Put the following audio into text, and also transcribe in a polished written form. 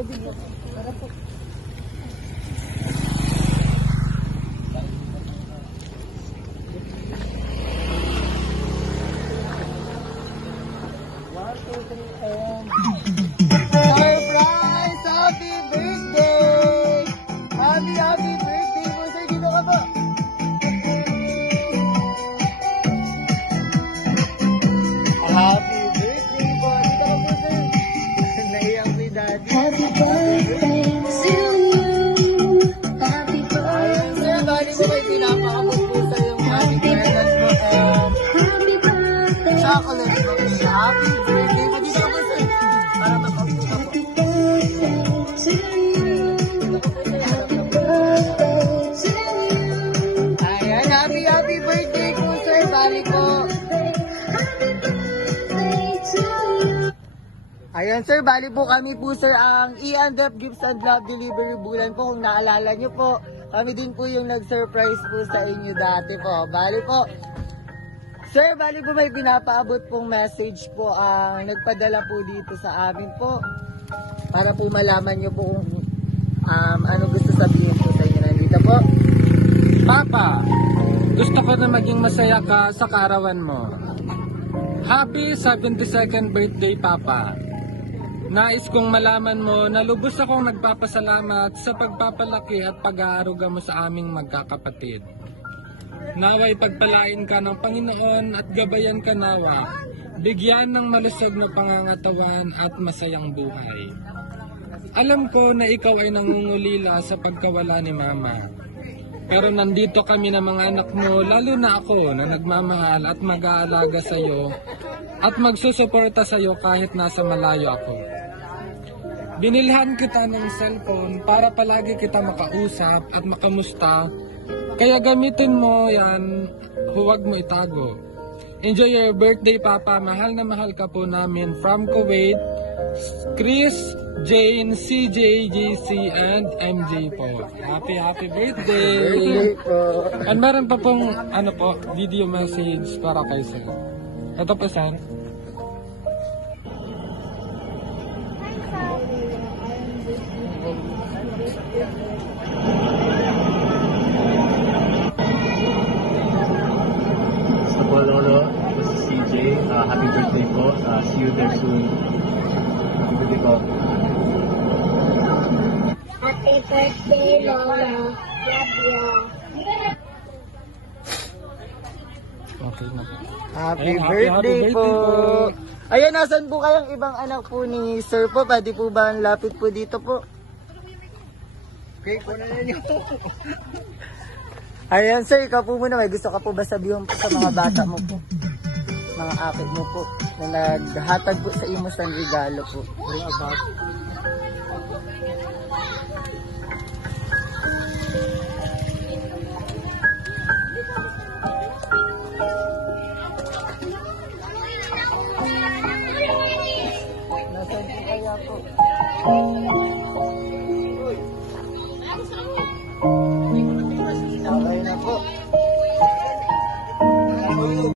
Para po. Surprise! Happy birthday! Happy birthday po sir! Dito ka po! Happy birthday po! Dito ka po sir! Naiyak si daddy. Happy birthday to you. Happy birthday. Sir, bali mo kayo pinapakamot po sa yung happy present mo and Happy birthday. chocolate po. Happy birthday po! Dito ka po sir! Para makaupo ka po. Happy birthday to you. Happy birthday to you. Ayan, happy birthday po sir! Bali po! Happy birthday to you. Ayan sir, bali po kami po sir ang E&F Gifts and Love Delivery Bulan po. Kung naalala nyo po, kami din po yung nag-surprise po sa inyo dati po. Bali po, sir, bali po may pinapaabot pong message po ang nagpadala po dito sa amin po. Para po malaman nyo po kung ano gusto sabihin po sa inyo. Nandito po. Papa, gusto ko na maging masaya ka sa kaarawan mo. Happy 72nd birthday, Papa. Nais kong malaman mo na lubos akong nagpapasalamat sa pagpapalaki at pag-aaruga mo sa aming magkakapatid. Naway pagpalain ka ng Panginoon at gabayan ka nawa, bigyan ng malusog na pangangatawan at masayang buhay. Alam ko na ikaw ay nangungulila sa pagkawala ni Mama. Pero nandito kami ng mga anak mo, lalo na ako na nagmamahal at mag-aalaga sa iyo at magsusuporta sa iyo kahit nasa malayo ako. Binilhan kita ng cellphone para palagi kita makausap at makamusta, kaya gamitin mo yan, huwag mo itago. Enjoy your birthday, Papa. Mahal na mahal ka po namin from Kuwait, Chris, Jane, CJ, JC, and MJ po. Happy birthday! Birthday po. And meron pa pong video message para kay sir. Ito po sir. Gusto po Lolo, ito si CJ. Happy birthday po. See you there soon. Happy birthday po. Happy birthday, Lola. Love you. Okay na. Happy Ayan, birthday happy po! birthday Ayan, nasan po kayang ibang anak po ni Sir po? Pwede po ba ang lapit po dito po? Okay, kunan na niyo po. Ayan, sir, ikaw po muna. May gusto ka po ba sabihin po sa mga bata mo po? Mga akit mo po na naghatag po sa imo sa regalo po. Nasaan po kaya po?